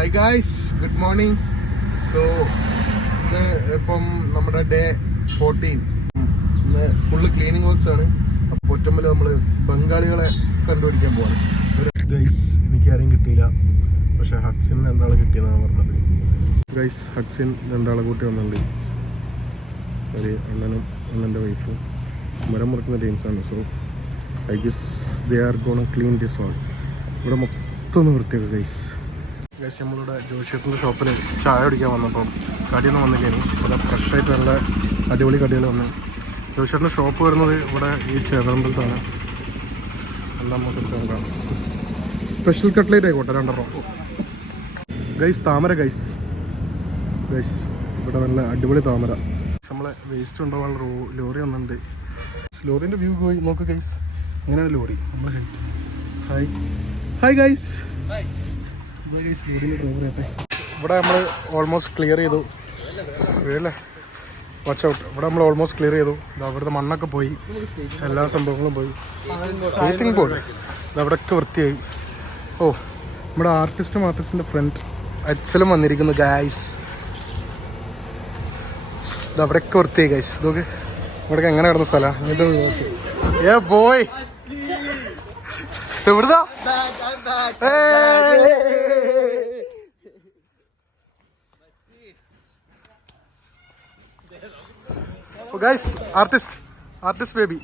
Hi guys, good morning. So ഇന്ന് ഇപ്പം നമ്മുടെ ഡേ 14. ഇന്ന് ഫുള്ള് ക്ലീനിങ് വർക്ക്സ് ആണ്. അപ്പോൾ പൊറ്റമ്മൽ നമ്മൾ ബംഗാളികളെ കണ്ടുപിടിക്കാൻ പോവാണ്. ഗൈസ്, എനിക്കാരെയും കിട്ടിയില്ല, പക്ഷെ ഹക്സിൻ രണ്ടാളെ കിട്ടിയെന്നാണ് പറഞ്ഞത്. ഗൈസ്, ഹക്സിൻ രണ്ടാളെ കൂട്ടി വന്നിട്ടുണ്ട്. ഒരു അണ്ണനും അണ്ണൻ്റെ വൈഫും മരം മുറിക്കുന്ന ടീംസാണ്. So I guess they are gone clean this all. ഇവിടെ മൊത്തം ഒന്ന് വൃത്തിയാക്കുക ഗൈസ്. ഗൈസ്, നമ്മളിവിടെ ജോഷിയേട്ടൻ്റെ ഷോപ്പിൽ ചായ കുടിക്കാൻ വന്നപ്പം കടിയൊന്നും വന്നില്ലേനി. ഇവിടെ ഫ്രഷായിട്ട് നല്ല അടിപൊളി കടികൾ വന്നു. ജോഷിയേട്ടൻ്റെ ഷോപ്പ് വരുന്നത് ഇവിടെ ഈ ചേതമ്പലത്താണ്. എല്ലാം നമുക്ക് നോക്കാം. സ്പെഷ്യൽ കട്ട്ലേറ്റ് ആയിക്കോട്ടെ, 2 രൂപ. ഗൈസ്, താമര ഗൈസ്. ഗൈസ്, ഇവിടെ നല്ല അടിപൊളി താമര. നമ്മളെ വേസ്റ്റ് കൊണ്ടുപോകാനുള്ള ലോറി വന്നിട്ടുണ്ട്. ലോറിൻ്റെ വ്യൂ പോയി നോക്ക് ഗൈസ്. അങ്ങനെയാണ് ലോറി. നമ്മളെ ഹെൽത്ത്. Hi hi guys. ഇവിടെ നമ്മൾ ഓൾമോസ്റ്റ് ക്ലിയർ ചെയ്തു. വീഴല്ലേ, വാച്ച് ഔട്ട്. ഇവിടെ നമ്മൾ ഓൾമോസ്റ്റ് ക്ലിയർ ചെയ്തു. അവിടുത്തെ മണ്ണൊക്കെ പോയി, എല്ലാ സംഭവങ്ങളും പോയി. സ്കേറ്റിംഗ് ബോർഡ് അവിടെയൊക്കെ വൃത്തിയായി. ഓ, നമ്മുടെ ആർട്ടിസ്റ്റിൻ്റെ ഫ്രണ്ട് അച്ഛലും വന്നിരിക്കുന്നു ഗൈസ്. ഇത് അവിടെയൊക്കെ വൃത്തിയായി ഗൈസ്. ഇതൊക്കെ ഇവിടെ എങ്ങനെ കിടന്ന സ്ഥലമാണ് ഇത്. ഏ ബോയ്, എവിടുന്നാ? ഗൈസ്, ആർട്ടിസ്റ്റ് ബേബി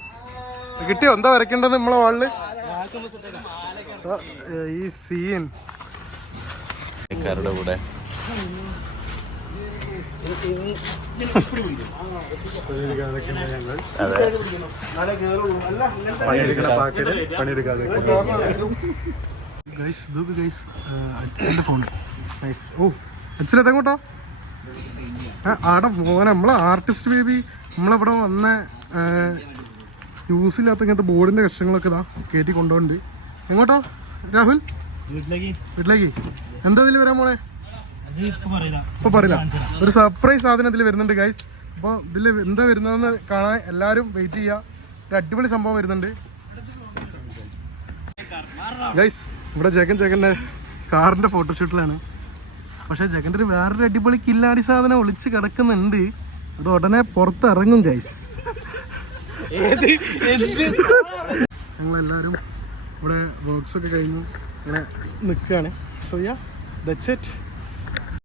കിട്ടിയോ? എന്താ വരയ്ക്കേണ്ടത് നമ്മളെ വാളില്? ഈ സീൻ കൂടെ അച്ഛൻ്റെ ഫോൺ. നൈസ്. ഓ, അച്ഛനെങ്ങോട്ടോ? ആടെ മോനെ, നമ്മളെ ആർട്ടിസ്റ്റ് ബേബി നമ്മളിവിടെ വന്ന യൂസ് ഇല്ലാത്ത ഇങ്ങനത്തെ ബോർഡിന്റെ കഷ്ണങ്ങളൊക്കെ ഇതാ കയറ്റി കൊണ്ടുപോകുന്നുണ്ട്. എങ്ങോട്ടാ രാഹുൽ? വീട്ടിലേക്ക്. എന്താ ഇതിൽ വരാൻ മോളെ? ഇപ്പൊ പറയില്ല. ഒരു സർപ്രൈസ് സാധനം ഇതിൽ വരുന്നുണ്ട് ഗൈസ്. അപ്പോൾ ഇതിൽ എന്താ വരുന്നതെന്ന് കാണാൻ എല്ലാവരും വെയിറ്റ് ചെയ്യുക. ഒരു അടിപൊളി സംഭവം വരുന്നുണ്ട് ഗൈസ്. ഇവിടെ ജഗൻ്റെ കാറിന്റെ ഫോട്ടോഷൂട്ടിലാണ്. പക്ഷെ ജഗൻ്റെ ഒരു വേറൊരു അടിപൊളി കില്ലാടി സാധനം ഒളിച്ച് കിടക്കുന്നുണ്ട്. അത് ഉടനെ പുറത്തിറങ്ങും ഗൈസ്. ഞങ്ങളെല്ലാവരും ഇവിടെ വർക്ക്സൊക്കെ കഴിഞ്ഞു ഇങ്ങനെ നിൽക്കുകയാണ്. So yeah, that's it.